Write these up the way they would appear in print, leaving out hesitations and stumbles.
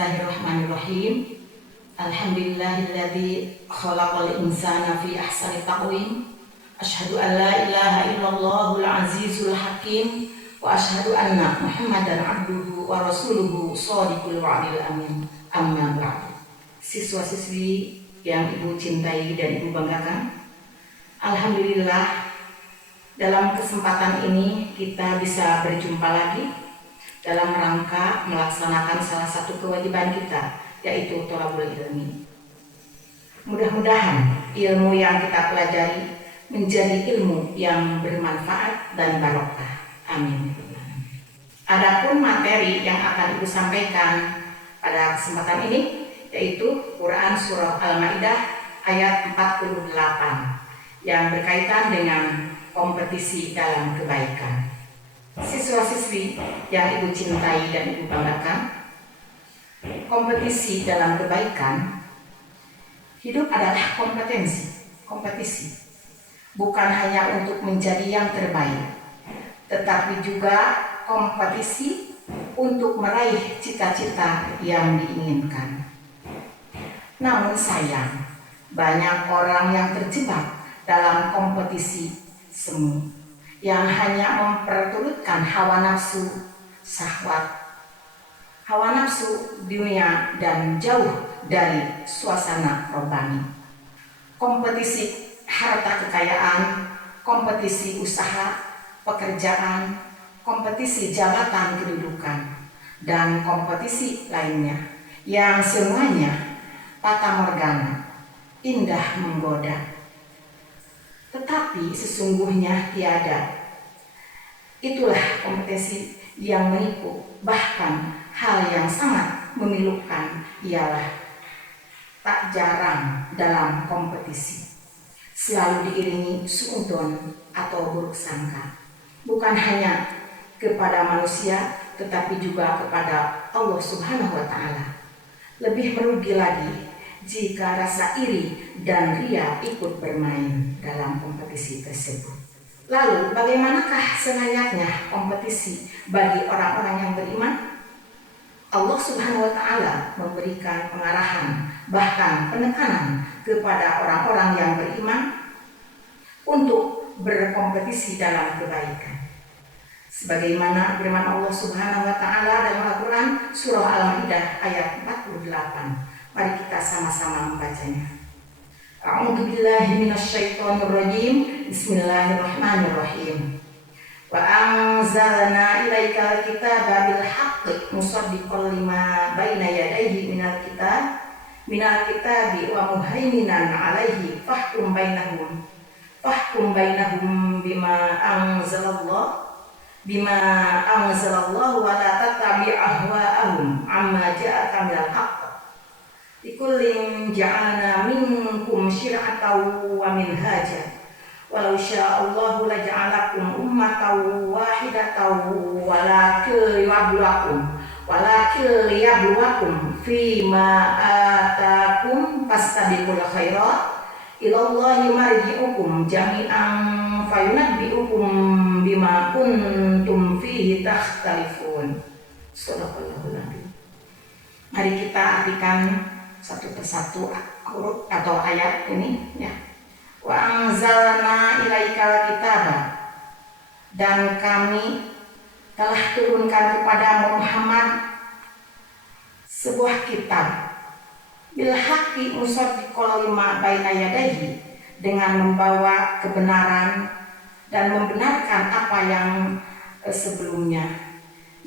Bismillahirrahmanirrahim. Alhamdulillahilladzi khalaqal insana fi ahsani taqwim. Asyhadu an la ilaha illallahul azizul hakim wa asyhadu anna Muhammadan abduhu wa rasuluhu shadiqul wa'dil amin. Amma ba'du. Siswa-siswi yang Ibu cintai dan Ibu banggakan, alhamdulillah dalam kesempatan ini kita bisa berjumpa lagi dalam rangka melaksanakan salah satu kewajiban kita, yaitu thalabul ilmi. Mudah-mudahan ilmu yang kita pelajari menjadi ilmu yang bermanfaat dan barokah. Amin. Adapun materi yang akan Ibu sampaikan pada kesempatan ini yaitu Quran Surah Al-Maidah ayat 48 yang berkaitan dengan kompetisi dalam kebaikan. Siswa-siswi yang Ibu cintai dan Ibu banggakan, kompetisi dalam kebaikan, hidup adalah kompetisi. Bukan hanya untuk menjadi yang terbaik, tetapi juga kompetisi untuk meraih cita-cita yang diinginkan. Namun sayang, banyak orang yang terjebak dalam kompetisi semu yang hanya memperturutkan hawa nafsu, syahwat, hawa nafsu dunia dan jauh dari suasana robbani. Kompetisi harta kekayaan, kompetisi usaha, pekerjaan, kompetisi jabatan kedudukan, dan kompetisi lainnya yang semuanya fata morgana, indah menggoda. Tetapi sesungguhnya tiada. Itulah kompetisi yang menipu. Bahkan hal yang sangat memilukan ialah tak jarang dalam kompetisi selalu diiringi suudzon atau buruk sangka, bukan hanya kepada manusia tetapi juga kepada Allah Subhanahu wa Ta'ala. Lebih merugi lagi jika rasa iri dan ria ikut bermain dalam kompetisi tersebut. Lalu bagaimanakah selayaknya kompetisi bagi orang-orang yang beriman? Allah Subhanahu wa Ta'ala memberikan pengarahan, bahkan penekanan kepada orang-orang yang beriman untuk berkompetisi dalam kebaikan. Sebagaimana firman Allah Subhanahu wa Ta'ala dalam Al-Quran Surah Al-Maidah ayat 48. Mari kita sama-sama membacanya. A'udzu billahi minasyaitonir rajim. Bismillahirrahmanirrahim. Wa anzalna ilaikal kitaba bil haqqi musaddiqan lima baina yadayhi minal kitabi wa muhaiminan 'alaihi fahkum bainahum bima anzalallahu wa la tattabi' ahwa'ahum amma ja'aka minal haqq. Likullin ja'alna minkum syir'atan wa minhaja walau sya'allahu laja'alakum ummatan wahidatan walakin liyabluwakum fima atakum fastabiqul khairat ilallahi marji'ukum jami'an fayunabbi'ukum bima kuntum fihi takhtalifun. Shadaqallahul adzim. Mari kita artikan satu persatu huruf atau ayat ini ya. Wa anzalna ilaikal kitaba, dan kami telah turunkan kepada Muhammad sebuah kitab bil haqqi musaddiqan lima baina yadayhi, dengan membawa kebenaran dan membenarkan apa yang sebelumnya,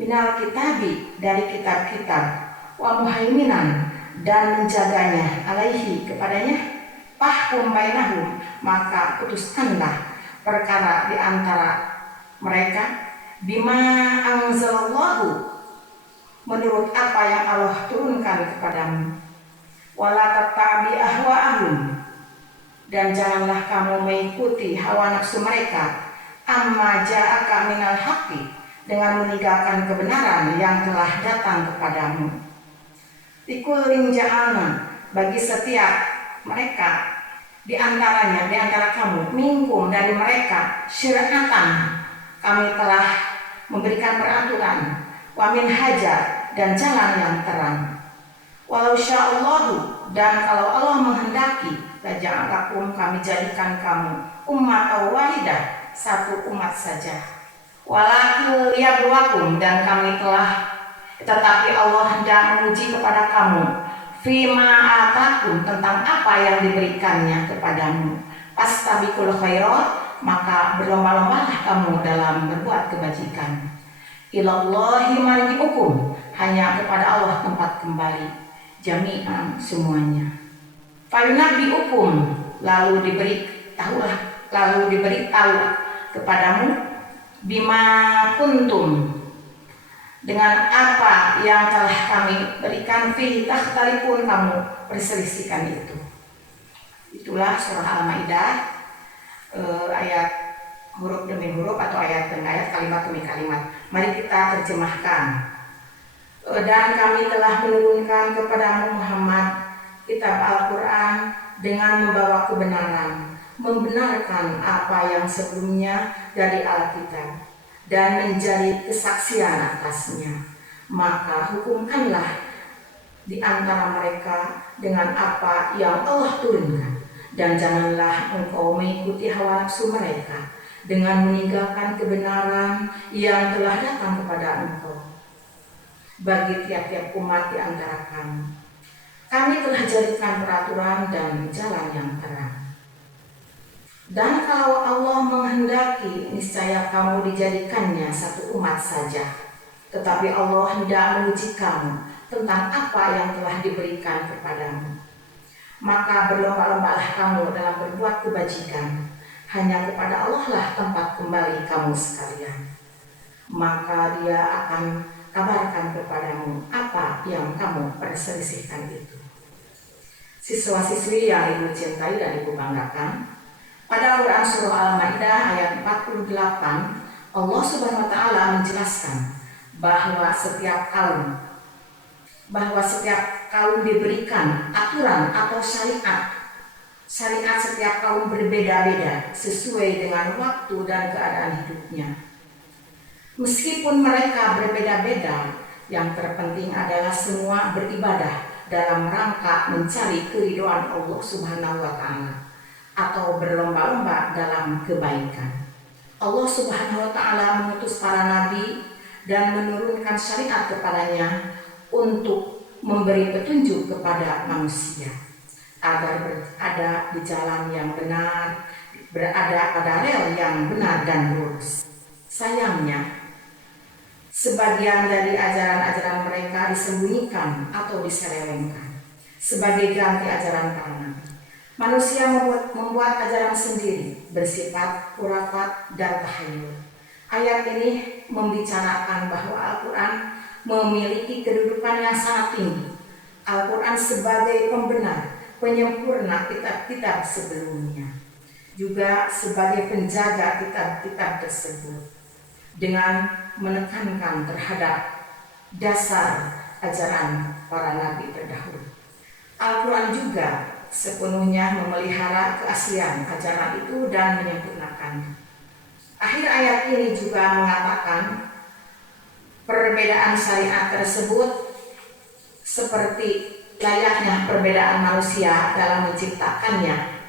minal kitabi, dari kitab-kitab, wa muhaiminan, dan menjaganya, alaihi, kepadanya, fahkum bainahum, maka putuskanlah perkara di antara mereka, bima anzalallahu, menurut apa yang Allah turunkan kepadamu, wala tattabi ahwa'ahum, dan janganlah kamu mengikuti hawa nafsu mereka, amma ja'aka minal haqqi, dengan meninggalkan kebenaran yang telah datang kepadamu. Likullin ja'alna, bagi setiap mereka di antaranya, di antara kamu, minkum, dari mereka, syir'atan, kami telah memberikan peraturan, wa minhaja, dan jalan yang terang. Walau sya'allahu, dan kalau Allah menghendaki, laja'alakum, kami jadikan kamu ummatan wahidah, satu umat saja. Walakin liyabluwakum, dan kami tetapi Allah hendak menguji kepada kamu fima atakum, tentang apa yang diberikannya kepadamu. Fastabiqul khairat, maka berlomba-lombalah kamu dalam berbuat kebajikan. Ilallahi marji'ukum, hanya kepada Allah tempat kembali, jami'an, semuanya. Fayunabbi'ukum, lalu diberitahu kepadamu bima kuntum, dengan apa yang telah kami berikan, fihi takhtalifun, kamu perselisihkan itu. Itulah surah Al-Maidah, ayat huruf demi huruf atau ayat demi ayat, kalimat demi kalimat. Mari kita terjemahkan. Dan kami telah menurunkan kepadamu Muhammad kitab Al-Quran dengan membawa kebenaran, membenarkan apa yang sebelumnya dari Alkitab, dan menjadi kesaksian atasnya. Maka hukumkanlah di antara mereka dengan apa yang Allah turunkan, dan janganlah engkau mengikuti hawa nafsu mereka dengan meninggalkan kebenaran yang telah datang kepada engkau. Bagi tiap-tiap umat di antara kami telah jadikan peraturan dan jalan yang terang. Dan kalau Allah menghendaki, niscaya kamu dijadikannya satu umat saja. Tetapi Allah hendak menguji kamu tentang apa yang telah diberikan kepadamu. Maka berlomba-lombalah kamu dalam berbuat kebajikan. Hanya kepada Allah lah tempat kembali kamu sekalian. Maka Dia akan kabarkan kepadamu apa yang kamu perselisihkan itu. Siswa-siswi yang Ibu cintai dan Ibu banggakan, pada Quran surah Al-Maidah ayat 48, Allah Subhanahu wa taala menjelaskan bahwa setiap kaum diberikan aturan atau syariat. Syariat setiap kaum berbeda-beda sesuai dengan waktu dan keadaan hidupnya. Meskipun mereka berbeda-beda, yang terpenting adalah semua beribadah dalam rangka mencari keridhaan Allah Subhanahu wa taala, atau berlomba-lomba dalam kebaikan. Allah Subhanahu wa taala mengutus para nabi dan menurunkan syariat kepadanya untuk memberi petunjuk kepada manusia agar berada di jalan yang benar, berada pada rel yang benar dan lurus. Sayangnya, sebagian dari ajaran-ajaran mereka disembunyikan atau diselewengkan sebagai ganti ajaran para nabi. Manusia membuat ajaran sendiri bersifat khurafat dan tahayyul. Ayat ini membicarakan bahwa Al-Quran memiliki kedudukan yang sangat tinggi. Al-Quran sebagai pembenar, penyempurna kitab-kitab sebelumnya, juga sebagai penjaga kitab-kitab tersebut, dengan menekankan terhadap dasar ajaran para nabi terdahulu. Al-Quran juga sepenuhnya memelihara keaslian ajaran itu dan menyempurnakannya. Akhir ayat ini juga mengatakan perbedaan syariat tersebut seperti layaknya perbedaan manusia dalam menciptakannya,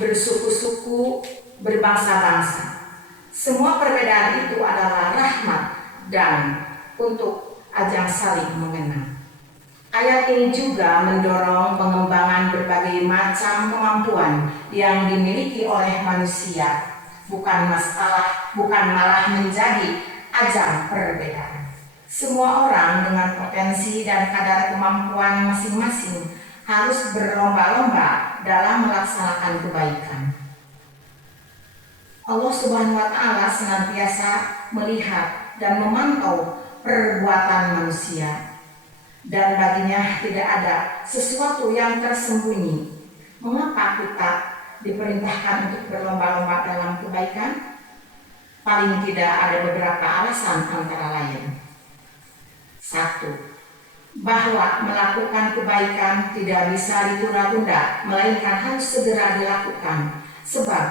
bersuku-suku, berbangsa-bangsa. Semua perbedaan itu adalah rahmat dan untuk ajang saling mengenal. Ayat ini juga mendorong pengembangan berbagai macam kemampuan yang dimiliki oleh manusia, bukan malah menjadi ajang perbedaan. Semua orang dengan potensi dan kadar kemampuan masing-masing harus berlomba-lomba dalam melaksanakan kebaikan. Allah Subhanahu wa taala senantiasa melihat dan memantau perbuatan manusia, dan baginya tidak ada sesuatu yang tersembunyi. Mengapa kita diperintahkan untuk berlomba-lomba dalam kebaikan? Paling tidak ada beberapa alasan antara lain. 1. Bahwa melakukan kebaikan tidak bisa ditunda-tunda, melainkan harus segera dilakukan, sebab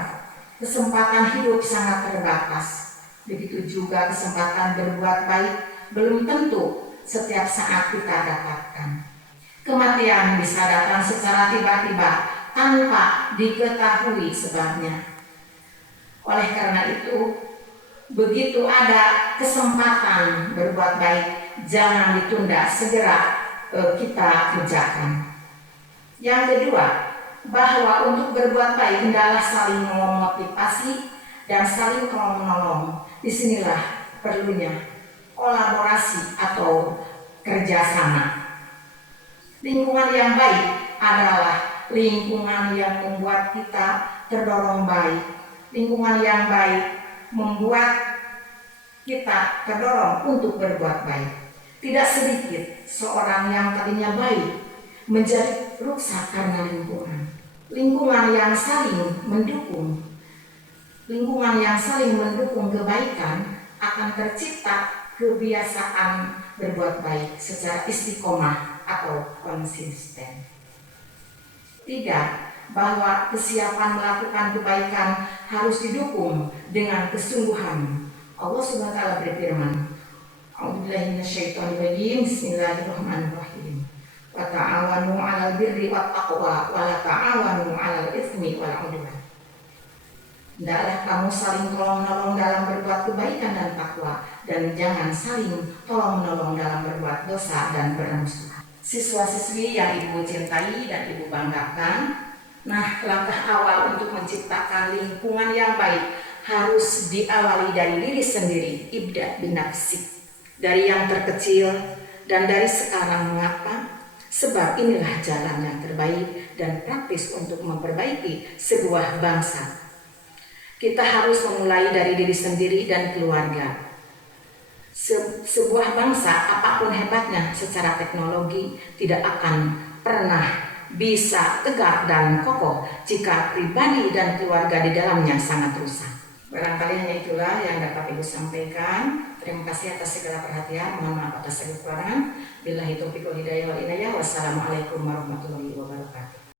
kesempatan hidup sangat terbatas. Begitu juga kesempatan berbuat baik belum tentu setiap saat kita dapatkan. Kematian bisa datang secara tiba-tiba tanpa diketahui sebabnya. Oleh karena itu, begitu ada kesempatan berbuat baik, jangan ditunda, segera kita kerjakan. Yang kedua, bahwa untuk berbuat baik hendaklah saling memotivasi dan saling tolong-menolong. Disinilah perlunya kolaborasi atau kerjasama. Lingkungan yang baik adalah lingkungan yang membuat kita terdorong baik. Lingkungan yang baik membuat kita terdorong untuk berbuat baik. Tidak sedikit seorang yang tadinya baik menjadi rusak karena lingkungan. Lingkungan yang saling mendukung, lingkungan yang saling mendukung kebaikan akan tercipta kebiasaan berbuat baik secara istiqomah atau konsisten. 3. Bahwa kesiapan melakukan kebaikan harus didukung dengan kesungguhan. Allah Subhanahu wa taala berfirman, A'udzubillahi minasyaitonirrajim. Bismillahirrahmanirrahim. Wa ta'awanu 'alal birri wat taqwa wa la ta'awanu 'alal itsmi wal 'udwan. Hendaklah kamu saling tolong-menolong dalam berbuat kebaikan dan takwa, dan jangan saling tolong-menolong dalam berbuat dosa dan bermusuhan. Siswa-siswi yang Ibu cintai dan Ibu banggakan, nah, langkah awal untuk menciptakan lingkungan yang baik harus diawali dari diri sendiri. Ibda binafsik, dari yang terkecil dan dari sekarang. Mengapa? Sebab inilah jalan yang terbaik dan praktis untuk memperbaiki sebuah bangsa. Kita harus memulai dari diri sendiri dan keluarga. Sebuah bangsa, apapun hebatnya secara teknologi, tidak akan pernah bisa tegak dan kokoh jika pribadi dan keluarga di dalamnya sangat rusak. Barangkali hanya itulah yang dapat Ibu sampaikan. Terima kasih atas segala perhatian. Mohon maaf atas segala kekurangan. Billahi taufiq wal hidayah wal inayah. Wassalamualaikum warahmatullahi wabarakatuh.